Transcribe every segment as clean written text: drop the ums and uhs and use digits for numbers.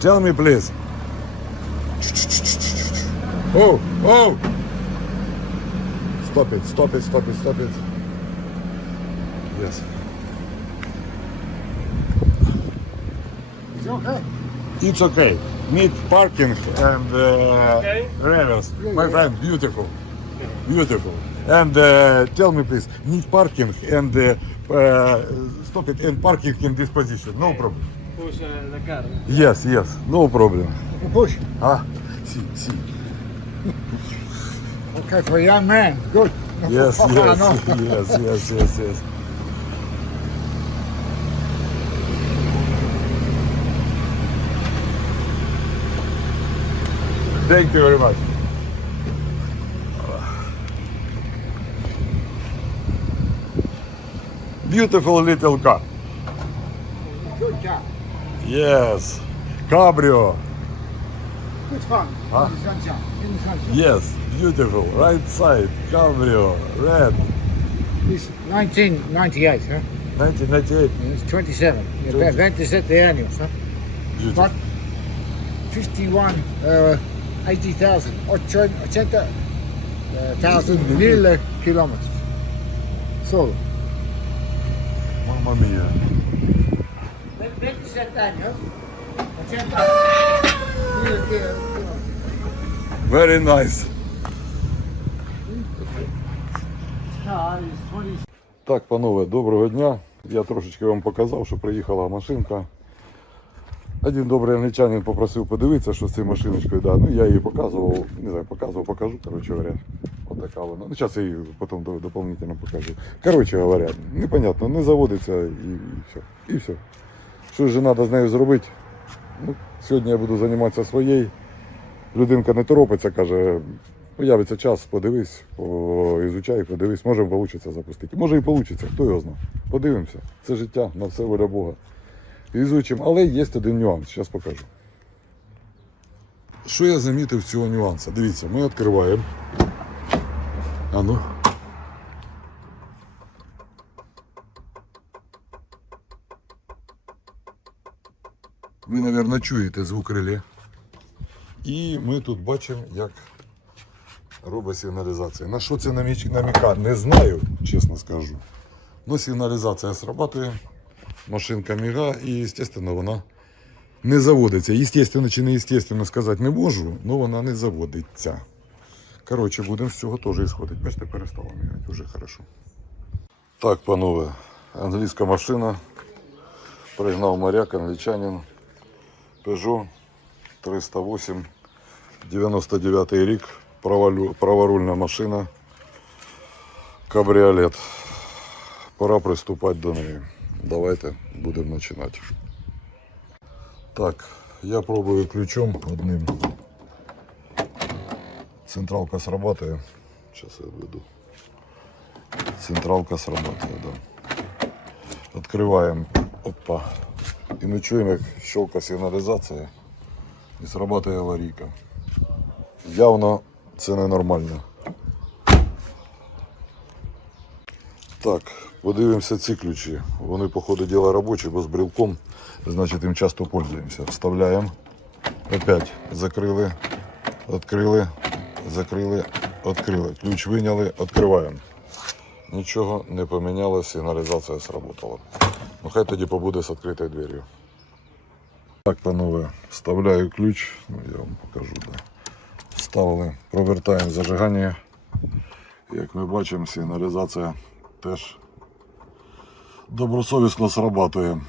Tell me, please. Oh, oh! Stop it, stop it, stop it, stop it. Yes. It's okay. It's okay. Need parking and Okay. reverse. My friend, beautiful. Beautiful. And tell me, please, need parking and stop it and parking in this position. No problem. Push the car. Yes, yes, no problem. You push. Ah, see, see. Okay, for a young man. Good. Yes, For yes, no. yes, yes, yes, yes. Thank you very much. Beautiful little car. Good job. Yes. Cabrio. Good fun. Huh? In the sunshine. In the sunshine. Yes, beautiful. Right side. Cabrio. Red. It's 1998, huh? 1998. It's 27. Yeah, 27 años, huh? Beautiful. But 51, 80,000, 80,000 kilometers. Solo. Mamma mia. 27 años, 80,000 kilometers. Very nice. Car is 20. Так, панове, доброго дня. Я трошечки вам показав, що приїхала машинка. Один добрий англічанин попросив подивитися, що з цією машиночкою. Да. Ну, я її показував, не знаю, покажу, коротше говоря. Ось така вона. Ну, зараз я її потім дополнительно покажу. Коротше говоря, непонятно, не заводиться і все. І все. Що ж треба з нею зробити? Ну, сьогодні я буду займатися своєю. Людинка не торопиться, каже, появиться час, подивись, поізучай, подивись, може вийде запустити. Може і вийде, хто його знає. Подивимося. Це життя, на все воля Бога. Ізучимо, але є один нюанс, зараз покажу. Що я замітив з цього нюансу? Дивіться, ми відкриваємо. А ну. Ви, мабуть, чуєте звук реле. І ми тут бачимо, як робить сигналізація. На що це намікає? Не знаю, чесно скажу. Но сигналізація срабатує, машинка міга і, звісно, вона не заводиться. Естественно чи не естественно сказати не можу, але вона не заводиться. Коротше, будемо з цього теж ісходити. Бачите, перестало мігати, вже хорошо. Так, панове, англійська машина. Пригнав моряк, англічанин. Peugeot 308, 99 рік, праворульна машина, кабріолет. Пора приступати до неї. Давайте будемо починати. Так, я пробую ключом одним. Централка срабатує. Зараз я введу. Централка срабатує, да. Відкриваємо. Опа. І ми чуємо, як щелка сигналізація. І срабатує аварійка. Явно це ненормально. Так, подивимося ці ключі. Вони, по ходу діла, робочі, бо з брелком, значить, їм часто пользуємося. Вставляємо. Опять закрили, відкрили, закрили, відкрили. Ключ виняли, відкриваємо. Нічого не помінялося, сигналізація сработала. Ну хай тоді побуде з відкритою дверью. Так, панове, вставляю ключ, ну я вам покажу, да. Вставили, провертаємо зажигання. Як ми бачимо, сигналізація теж добросовісно срабатує.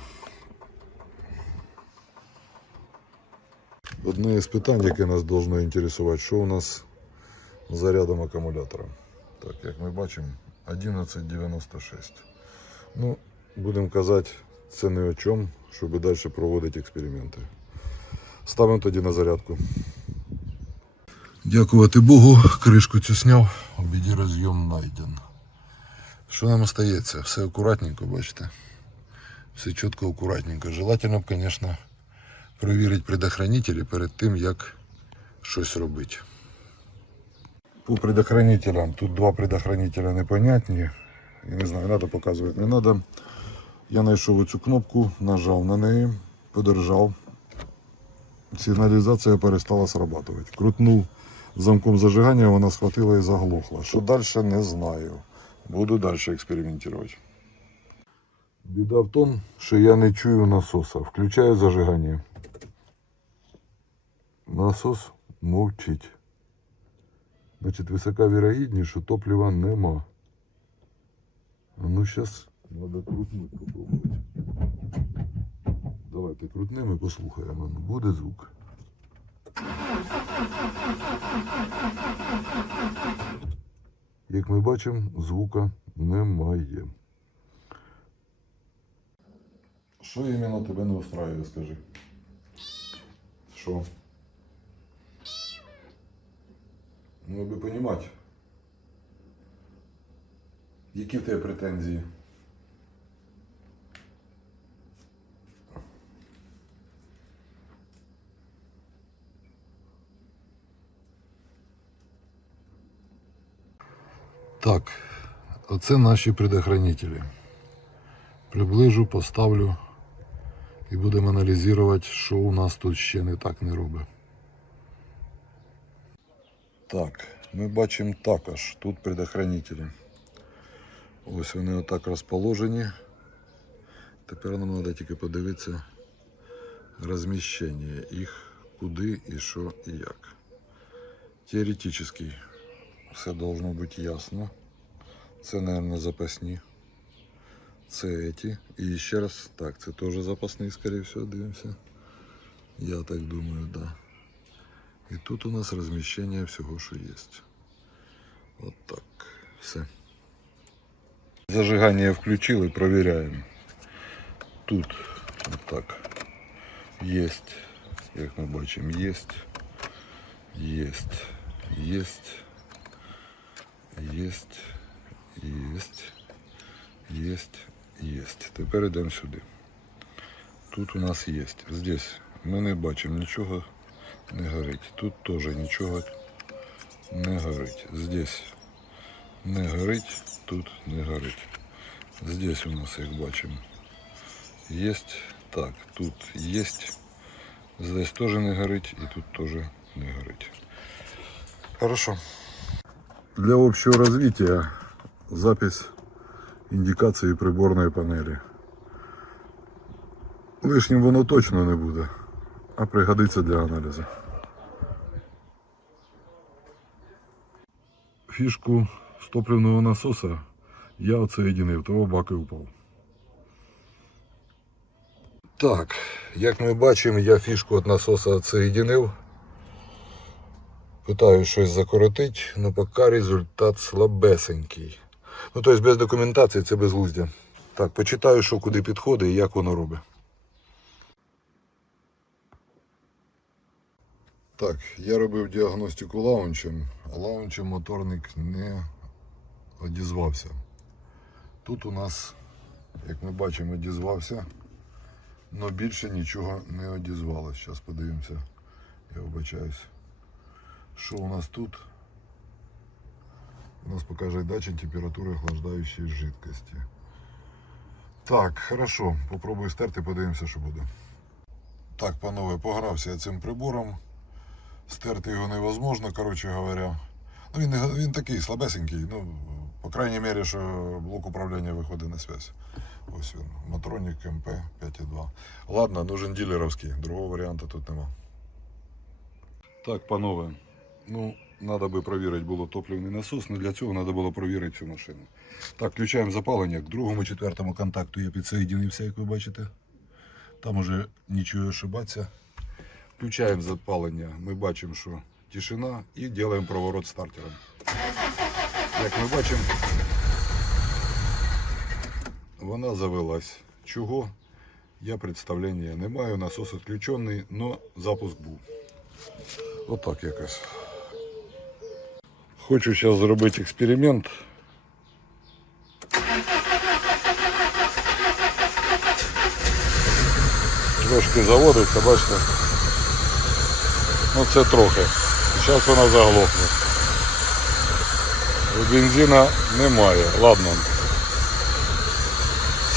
Одне із питань, яке нас повинно інтересувати, що у нас з зарядом акумулятора. Так, як ми бачимо, 11,96. Ну, будемо казати, це не о чому, щоб далі проводити експерименти. Ставимо тоді на зарядку. Дякувати Богу, кришку цю зняв, обіді роз'єм знайден. Що нам остається? Все акуратненько, бачите? Все чітко, акуратненько. Желательно б, звісно, перевірити предохранителі перед тим, як щось робити. По предохранителям. Тут два предохранителя непонятні. Я не знаю, треба показувати, не треба. Я знайшов оцю кнопку, нажав на неї, подержав. сигналізація перестала срабатувати. Крутнув замком зажигання, вона схватила і заглохла. Що далі, не знаю. Буду далі експериментувати. Біда в тому, що я не чую насоса. Включаю зажигання. Насос мовчить. Значить, висока вірогідність, що топлива нема. А ну, зараз треба крутнути, попробувати. Давайте крутнемо і послухаємо. Буде звук. Як ми бачимо, звука немає. Що іменно тебе не устраює, скажи? Що? Ну, аби понімати. Які в тебе претензії? Так, оце наші предохранителі. Приближу, поставлю і будемо аналізувати, що у нас тут ще не так не робить. Так, ми бачимо також тут предохранителі. Ось вони отак розположені. Тепер нам треба тільки подивитися розміщення їх, куди і що і як. Теоретично все должно бути ясно. Це, мабуть, запасні. Це ці. І ще раз, так, це теж запасний, скоріше всього, дивимося. Я так думаю, да. І тут у нас розміщення всього, що є. От так. Все. Зажигання включили, провіряємо. Тут отак. Єсть, як ми бачимо, єсть. Єсть. Єсть. Єсть. Єсть. Єсть. Єсть. Тепер йдемо сюди. Тут у нас є. Здесь ми не бачимо, нічого не горить. Тут теж нічого не горить. Здесь не горить, тут не горить. Здесь у нас, як бачимо, є. Так, тут є. Здесь теж не горить і тут теж не горить. Хорошо. Для общего развития запись індикації приборної панелі. Лишнім воно точно не буде, а пригодиться для аналізу. Фішку з топливного насоса я отсоединив, того бак і упав. Так, як ми бачимо, я фішку від насоса отсоединив. Питаю щось закоротити, але поки результат слабесенький. Ну, тобто без документації це безглуздя. Так, почитаю, що куди підходить і як воно робить. Так, я робив діагностику лаунчем, а лаунчем моторник не одізвався. Тут у нас, як ми бачимо, одізвався, але більше нічого не одізвалося. Зараз подивимося, я вибачаюсь. Що у нас тут? У нас покаже датчик температури охлаждаючої жидкості. Так, хорошо. Попробую стерти, подивимося, що буде. Так, панове, погрався я цим прибором. Стерти його невозможно, коротше говоря. Ну, він такий слабесенький. Ну, по крайній мірі, що блок управління виходить на зв'язь. Ось він. Motronic MP 5.2. Ладно, нужен дилеровський. Другого варіанту тут нема. Так, панове. Ну, треба би перевірити було топливний насос, але для цього треба було перевірити цю машину. Так, включаємо запалення. К другому, четвертому контакту я підсоєдинився, як ви бачите. Там уже нічого ошибатися. Включаємо запалення. Ми бачимо, що тишина і робимо проворот стартером. Як ми бачимо, вона завелась. Чого? Я представлення не маю. Насос відключений, але запуск був. Отак якось. Хочу зараз зробити експеримент. Трошки заводиться, бачите? Ну це трохи. Зараз вона заглохне. Бензина немає. Ладно.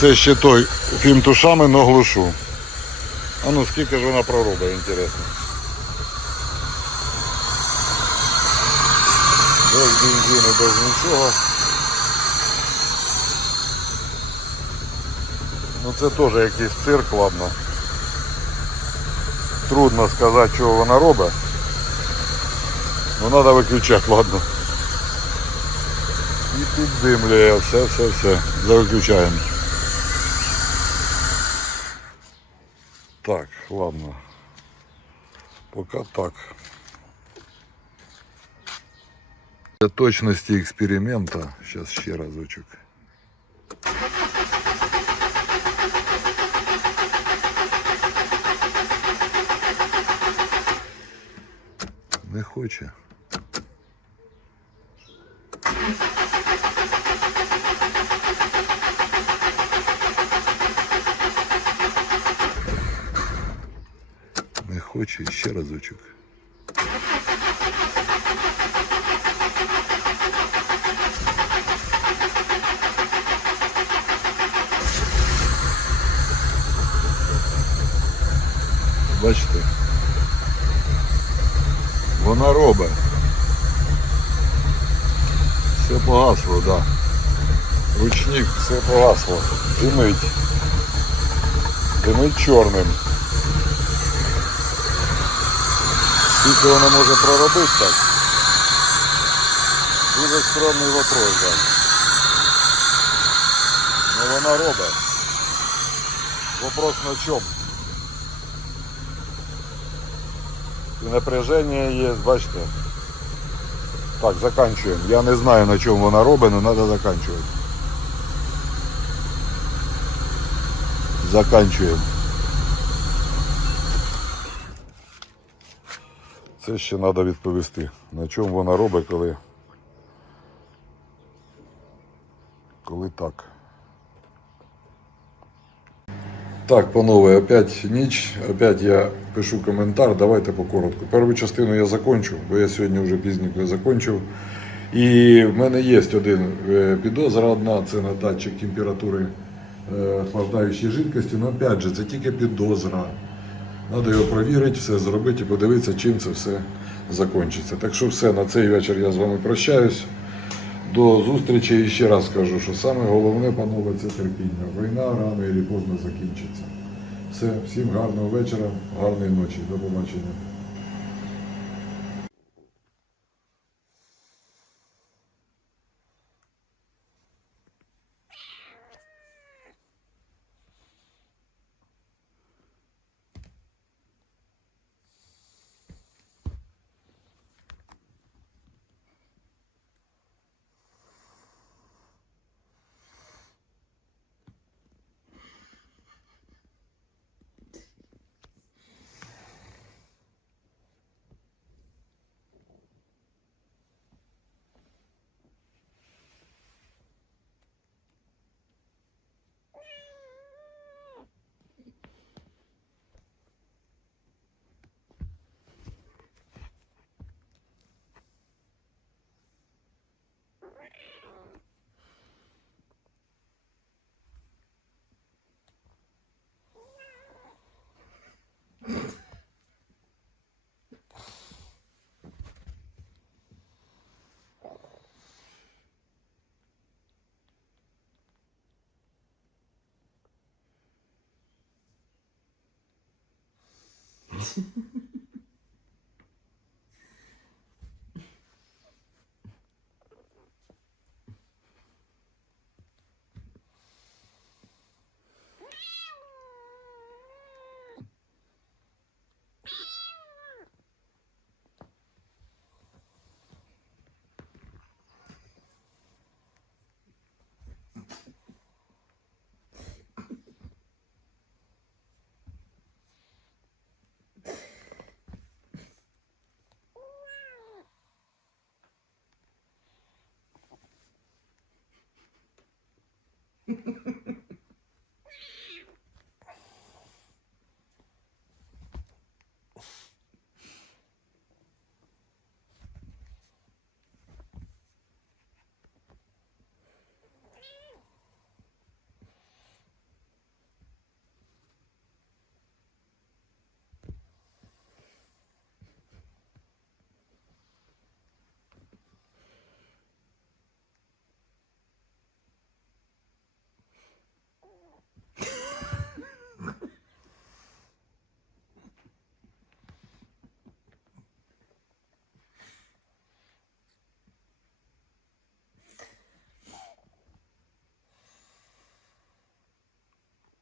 Це ще той фінтушами, но глушу. А ну скільки ж вона проробить, інтересно. Без бензину, без нічого. Ну це теж якийсь цирк, ладно. Трудно сказати, чого вона робить. Ну треба виключати, ладно. І підземлює, все. Завиключаємо. Так, ладно. Поки так. Для точності експеримента, зараз ще разочок. Не хоче. Не хоче, ще разочок. Бачите? Вона робить. Все погасло, так. Да. Ручник, все погасло. Димить. Димить чорним. Скільки вона може проробити так? Дуже скромний вопрос, так. Но вона робить. Вопрос на чому? І напряження є, бачите. Так, заканчиваем. Я не знаю, на чому вона робить, але треба заканчивать. Заканчиваем. Це ще треба відповісти. На чому вона робить, коли так. Так, панове, опять ніч, опять я пишу коментар, давайте покоротко. Першу частину я закончу, бо я сьогодні вже пізненько закончив. І в мене є один підозра одна, це на датчик температури охлаждаючої жидкості, але опять же, це тільки підозра. Треба його перевірити, все зробити і подивитися, чим це все закінчиться. Так що все, на цей вечір я з вами прощаюсь. До зустрічі і ще раз скажу, що саме головне, панове, це терпіння. Війна рано або пізно закінчиться. Все, всім гарного вечора, гарної ночі. До побачення.